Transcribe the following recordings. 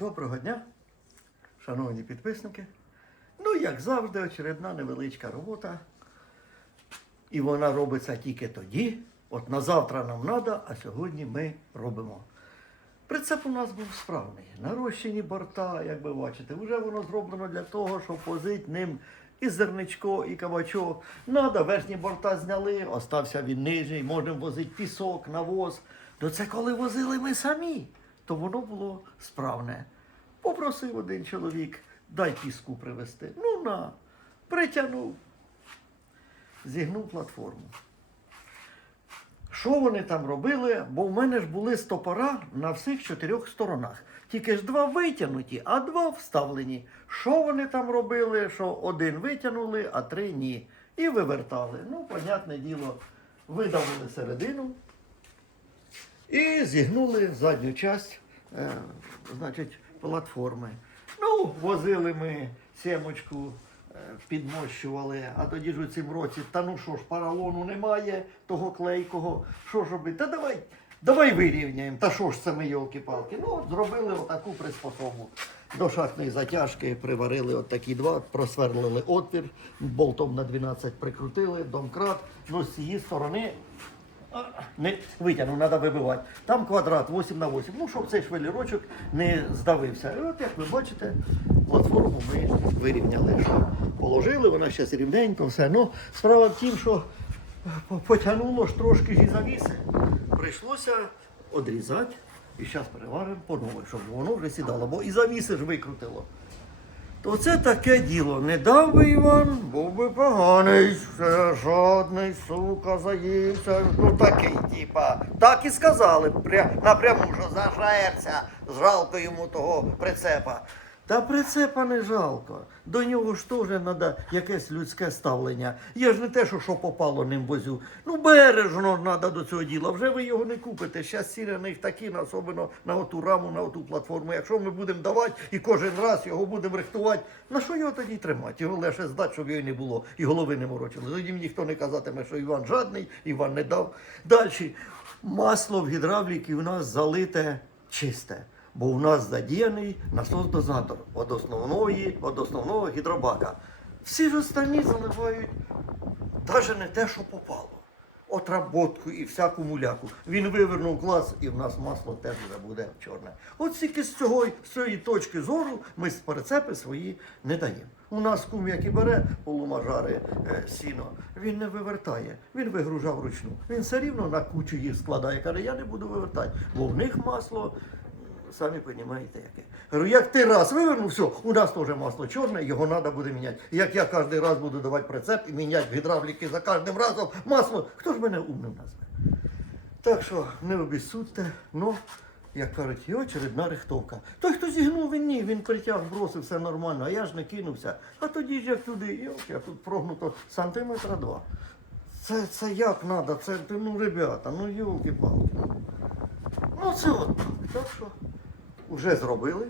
Доброго дня, шановні підписники. Ну, як завжди, очередна невеличка робота. І вона робиться тільки тоді. От на завтра нам треба, а сьогодні ми робимо. Прицеп у нас був справний. Нарощені борта, як ви бачите, вже воно зроблено для того, щоб возити ним і зерничко, і кабачок. Надо, верхні борта зняли, остався він нижній, можемо возити пісок, навоз. То це коли возили ми самі, то воно було справне. Попросив один чоловік, дай піску привезти. Ну на, притягнув, зігнув платформу. Що вони там робили? Бо в мене ж були стопора на всіх чотирьох сторонах. Тільки ж два витягнуті, а два вставлені. Що вони там робили? Що один витягнули, а три ні. І вивертали. Ну, понятне діло, видавили середину і зігнули задню часть, е, значить, платформи. Ну, возили ми сімочку, е, підмощували, а тоді ж у цім році, та ну що ж, паралону немає, того клейкого, що ж робити? Та давай, давай вирівняємо. Та що ж це ми, йолки-палки? Ну, от зробили отаку приспособу. До шахтної затяжки приварили от такі два, просверлили отвір, болтом на 12 прикрутили, домкрат. Ну, з цієї сторони не витягнув, треба вибивати. Там квадрат 8 на 8. Ну, щоб цей швелірочок не здавився. І от як ви бачите, платформу ми вирівняли. Що положили, вона зараз рівненько, все. Ну, справа в тім, що потягнуло ж трошки ж завіси. Прийшлося одрізати і зараз переваримо по новій, щоб воно вже сідало, бо і завіси ж викрутило. То це таке діло. Не дав би Іван, був би поганий, все, жодний, сука, заївся. Ну такий, типа. Так і сказали пря, напряму, що зажається, жалко йому того прицепа. Та прицепа не жалко. До нього ж теж треба якесь людське ставлення. Я ж не те, що що попало ним возю. Ну бережно треба до цього діла. Вже ви його не купите. Щас ціни на них такі, особливо на оту раму, на оту платформу. Якщо ми будемо давати і кожен раз його будемо рихтувати, на що його тоді тримати? Його лише здати, щоб його не було, і голови не морочили. Тоді ніхто не казатиме, що Іван жадний, Іван не дав. Далі. Масло в гідравліки у нас залите чисте. Бо у нас задіяний насос-дозатор від основної, від основного гідробака. Всі ж останні заливають навіть не те, що попало. Отработку і всяку муляку. Він вивернув клас, і в нас масло теж вже буде чорне. От тільки з цього з цієї точки зору ми з прицепи свої не даємо. У нас кум, як і бере полумажари е, сіно, він не вивертає, він вигружав вручну. Він все рівно на кучу їх складає. Каже, я не буду вивертати, бо в них масло Самі розумієте, яке. Говорю, як ти раз вивернув, все, у нас теж масло чорне, його треба буде міняти. Як я кожен раз буду давати прицеп і міняти гідравліки за кожним разом масло, хто ж мене умним назве? Так що не обіссудьте, ну, як кажуть, і очередна рихтовка. Той, хто зігнув, він ні, він притяг, бросив, все нормально, а я ж не кинувся. А тоді ж як туди, йок, я тут прогнуто сантиметра два. Це, це як треба, це, ну, ребята, ну йолки-палки. Ну це от так. Так що вже зробили.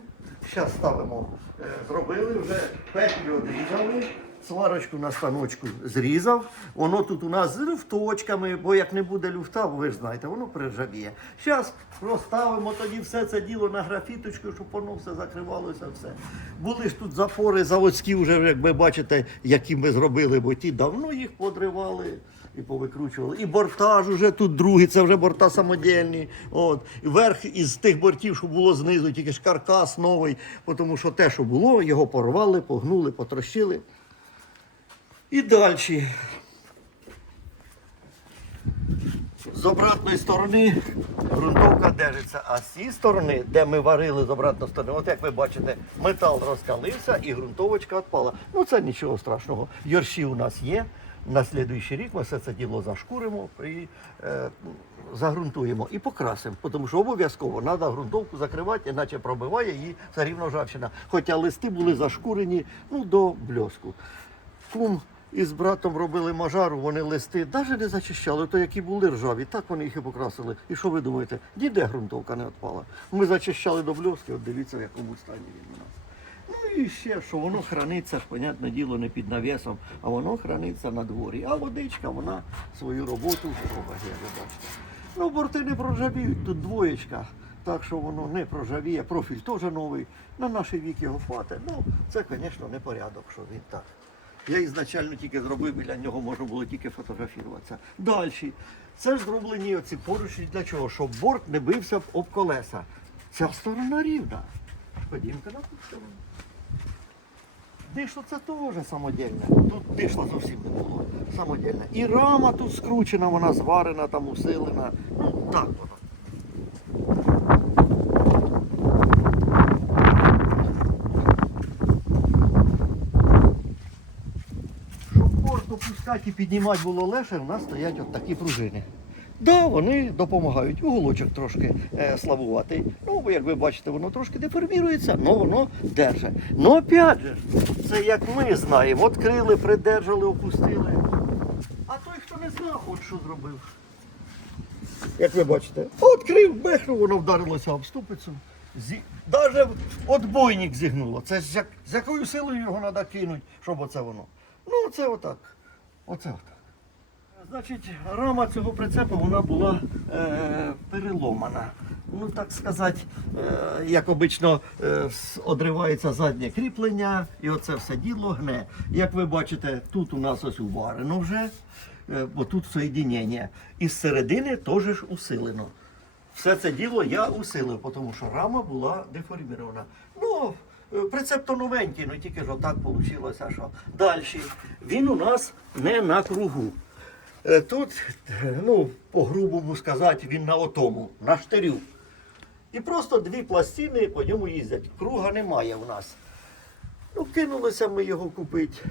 Зараз ставимо, е, зробили, вже петлю одрізали, сварочку на станочку зрізав. Воно тут у нас з люфточками, бо як не буде люфта, ви ж знаєте, воно приржавіє. Зараз розставимо тоді все це діло на графіточку, щоб воно все закривалося. все. Були ж тут запори заводські, вже, як ви бачите, які ми зробили, бо ті давно їх подривали і повикручували. І бортаж уже тут другий, це вже борта самодільні. От. І верх із тих бортів, що було знизу, тільки ж каркас новий, тому що те, що було, його порвали, погнули, потрощили. І далі. З обратної сторони ґрунтовка держиться, а з цієї сторони, де ми варили з обратної сторони, от як ви бачите, метал розкалився і ґрунтовочка відпала. Ну це нічого страшного. Йорші у нас є. На слідуючий рік ми все це діло зашкуримо і е, загрунтуємо і покрасимо, тому що обов'язково треба ґрунтовку закривати, іначе пробиває її все рівно ржавчина. Хоча листи були зашкурені ну, до бльоску. Кум із братом робили мажару, вони листи навіть не зачищали, то які були ржаві, так вони їх і покрасили. І що ви думаєте? Ніде ґрунтовка не відпала. Ми зачищали до бльоски, от дивіться, в якому стані він у нас. І ще, що воно храниться, понятне діло, не під навісом, а воно храниться на дворі. А водичка, вона свою роботу робить, як ви бачите. Ну, борти не проржавіють, тут двоєчка. Так що воно не проржавіє, профіль теж новий. На наш вік його хватить. Ну, це, звісно, не порядок, що він так. Я ізначально тільки зробив, біля нього можна було тільки фотографуватися. Далі. Це ж зроблені оці поручні для чого? Щоб борт не бився об колеса. Ця сторона рівна. Ходімка на ту сторону. Дишло це теж самодільне. Тут дишла зовсім не було. Самодільне. І рама тут скручена, вона зварена, там усилена. Ну, так воно. Щоб борт опускати і піднімати було легше, в нас стоять от такі пружини. Да, вони допомагають. Уголочок трошки е, слабуватий. Ну, як ви бачите, воно трошки деформірується, але воно держить. Ну, опять же, це як ми знаємо, відкрили, придержали, опустили. А той, хто не знав, от що зробив. Як ви бачите, відкрив, бехнув, воно вдарилося об ступицю. Зі... Даже отбойник зігнуло. Це з, як... з якою силою його треба кинути, щоб оце воно. Ну, це отак. Оце отак. Значить, рама цього прицепу вона була е, переломана. Ну, так сказати, е, як обично е, одривається заднє кріплення, і оце все діло гне. Як ви бачите, тут у нас ось уварено вже, е, бо тут соєдінення. І з середини теж ж усилено. Все це діло я усилив, тому що рама була деформірована. Ну, е, прицеп то новенький, ну тільки ж отак вийшло, що далі. Він у нас не на кругу. Тут, ну, по-грубому сказати, він на отому, на штирю. І просто дві пластини по ньому їздять. Круга немає в нас. Ну, кинулися ми його купити.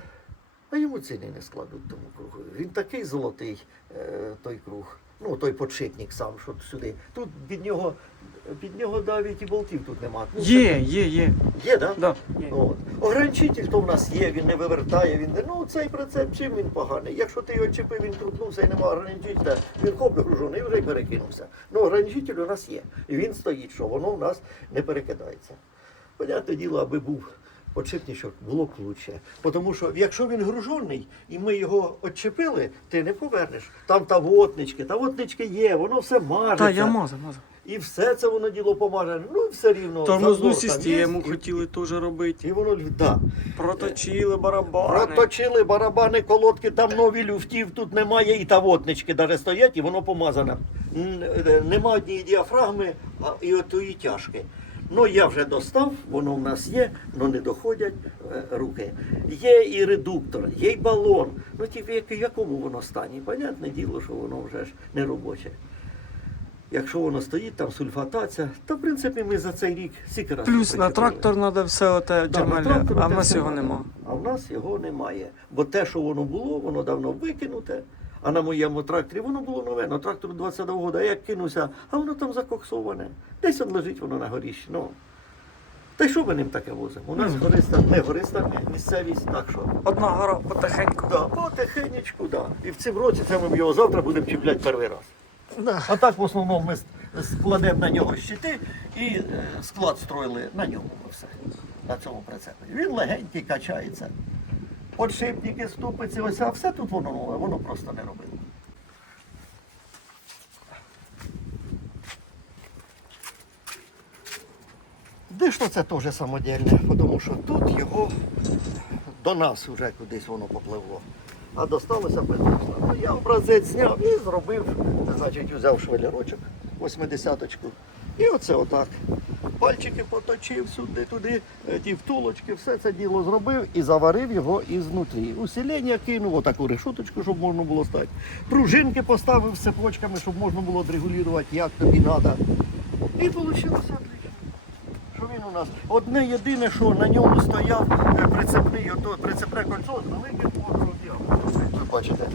А йому ціни не складуть тому кругу. Він такий золотий, е, той круг. Ну, той подшипник сам, що сюди. Тут під нього, під нього навіть і болтів тут нема. Ну, Є, це- є, є. Є, так? Да. От. Ограничитель то в нас є, він не вивертає, він не- ну цей прицеп чим він поганий. Якщо ти його чіпив, він крутнувся і немає ограничителя, він хоп гружений і вже й перекинувся. Ну ограничитель у нас є. І він стоїть, що воно в нас не перекидається. Понятне діло, аби був подшипничок, було б лучше. Тому що якщо він гружений і ми його відчепили, ти не повернеш. Там та воднички, та воднички є, воно все мажеться. Та я мазав, мазав. І все це воно діло помажене. Ну і все рівно. Тормозну систему і- хотіли теж робити. І воно да. Проточили барабани. Проточили барабани, колодки, там нові люфтів, тут немає і та воднички даже стоять, і воно помазане. Е, Нема однієї діафрагми, а і отої тяжки. Ну я вже достав, воно в нас є, але не доходять е, руки. Є і редуктор, є й балон. Ну ті в якому воно стані? Понятне діло, що воно вже ж не робоче. Якщо воно стоїть, там сульфатація, то в принципі ми за цей рік стільки разів Плюс на трактор треба все оте трактор а в нас його надо. нема. А в нас його немає. Бо те, що воно було, воно давно викинуте. А на моєму тракторі воно було нове, на трактору 20 року, а як кинувся, а воно там закоксоване. Десь он лежить воно на горіщі. Ну. Та й що ми ним таке возимо? У нас гориста, не гориста місцевість, так що. Одна гора потихеньку. Да, потихенечку, да. І в цьому році це ми його завтра будемо чіпляти перший раз. Да. А так в основному ми складемо на нього щити і е, склад строїли на ньому все. На цьому прицепі. Він легенький качається. Подшипники, ступиці, ось, а все тут воно нове, воно просто не робило. Дишло це теж самодільне, тому що тут його до нас вже кудись воно попливло. А досталося бездушно. Ну, я образець зняв і зробив, значить, взяв швелірочок, 80-очку. І оце отак. Пальчики поточив сюди, туди, е, ті втулочки, все це діло зробив і заварив його ізнутрі. Усилення кинув, отаку решуточку, щоб можна було стати. Пружинки поставив з цепочками, щоб можна було відрегулювати, як тобі треба. І вийшло. Що він у нас? Одне єдине, що на ньому стояв е, прицепний, ото, прицепне кольцо з великим як ви бачите.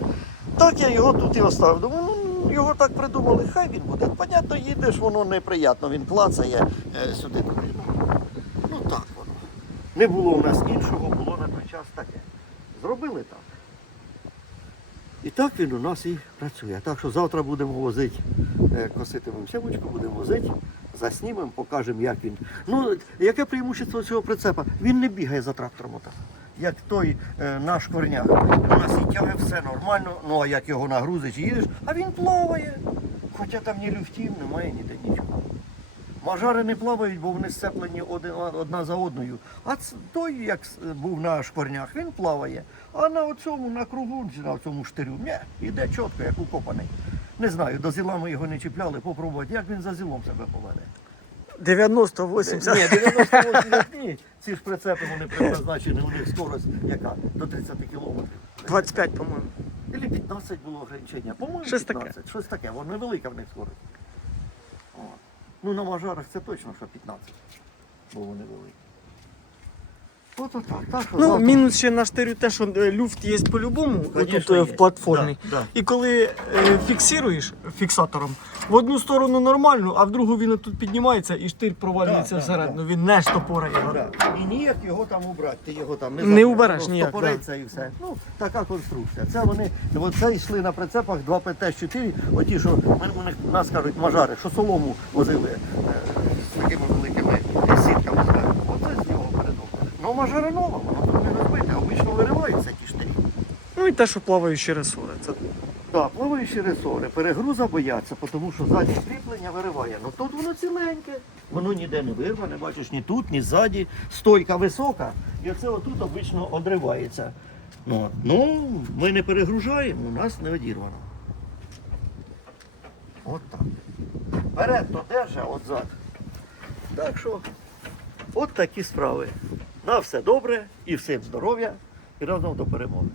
Так я його тут і оставив. Думаю, ну його так придумали, хай він буде. Понятно, їдеш, воно неприємно, він клацає е, сюди туди. Ну, ну так воно. Не було у нас іншого, було на той час таке. Зробили так. І так він у нас і працює. Так що завтра будемо возити, е, коситимемо сімочку, будемо возити, заснімемо, покажемо, як він. Ну, яке преимущество цього прицепа? Він не бігає за трактором отак. Як той е, наш корняк. У нас і тяги все нормально, ну а як його нагрузиш їдеш, а він плаває. Хоча там ні люфтів, немає ніде нічого. Мажари не плавають, бо вони сцеплені одна за одною. А той, як був на шкорнях, він плаває. А на цьому, на кругу, на цьому штирю, ні, іде чітко, як укопаний. Не знаю, до зіла ми його не чіпляли, попробувати, як він за зілом себе поведе. 90, 80. Ні, 98 ні. Ці ж прицепи вони призначені, у них скорость яка? До 30 кілометрів. 25, по-моєму. Или 15 було ограничення. По-моєму, Щось таке. 15. Щось таке, воно невелика в них скорость. О. Ну на мажарах це точно, що 15. Бо вони великі. Ото так. так Ну, завтра- мінус ще на штирю те, що е, люфт є по-любому, отут е, є. в платформі. Да, да. І коли е, фіксируєш фіксатором, в одну сторону нормально, а в другу він тут піднімається і штир провалюється Да, да, всередину. Він не штопорає. Да. І ніяк його там убрати, ти його там не, Не убереш ніяк, стопориться і все. Ну, така конструкція. Це вони, оце йшли на прицепах 2 ПТ-4, оті, що нас кажуть мажари, що солому возили е, з такими великими сітками зверху. Оце з нього Ну, мажари воно тут не розбите, обично вириваються ті штирі. Ну і те, що плаваючі ресори. Це Так, плаваючі ресори, перегруза бояться, тому що заднє кріплення вириває. Ну тут воно ціленьке, воно ніде не вирване, бачиш, ні тут, ні ззаді. Стойка висока, і оце отут обично одривається. Ну, ну, ми не перегружаємо, у нас не одірвано. От так. Вперед то держа, от зад. Так що, от такі справи. На все добре і всім здоров'я і разом до перемоги.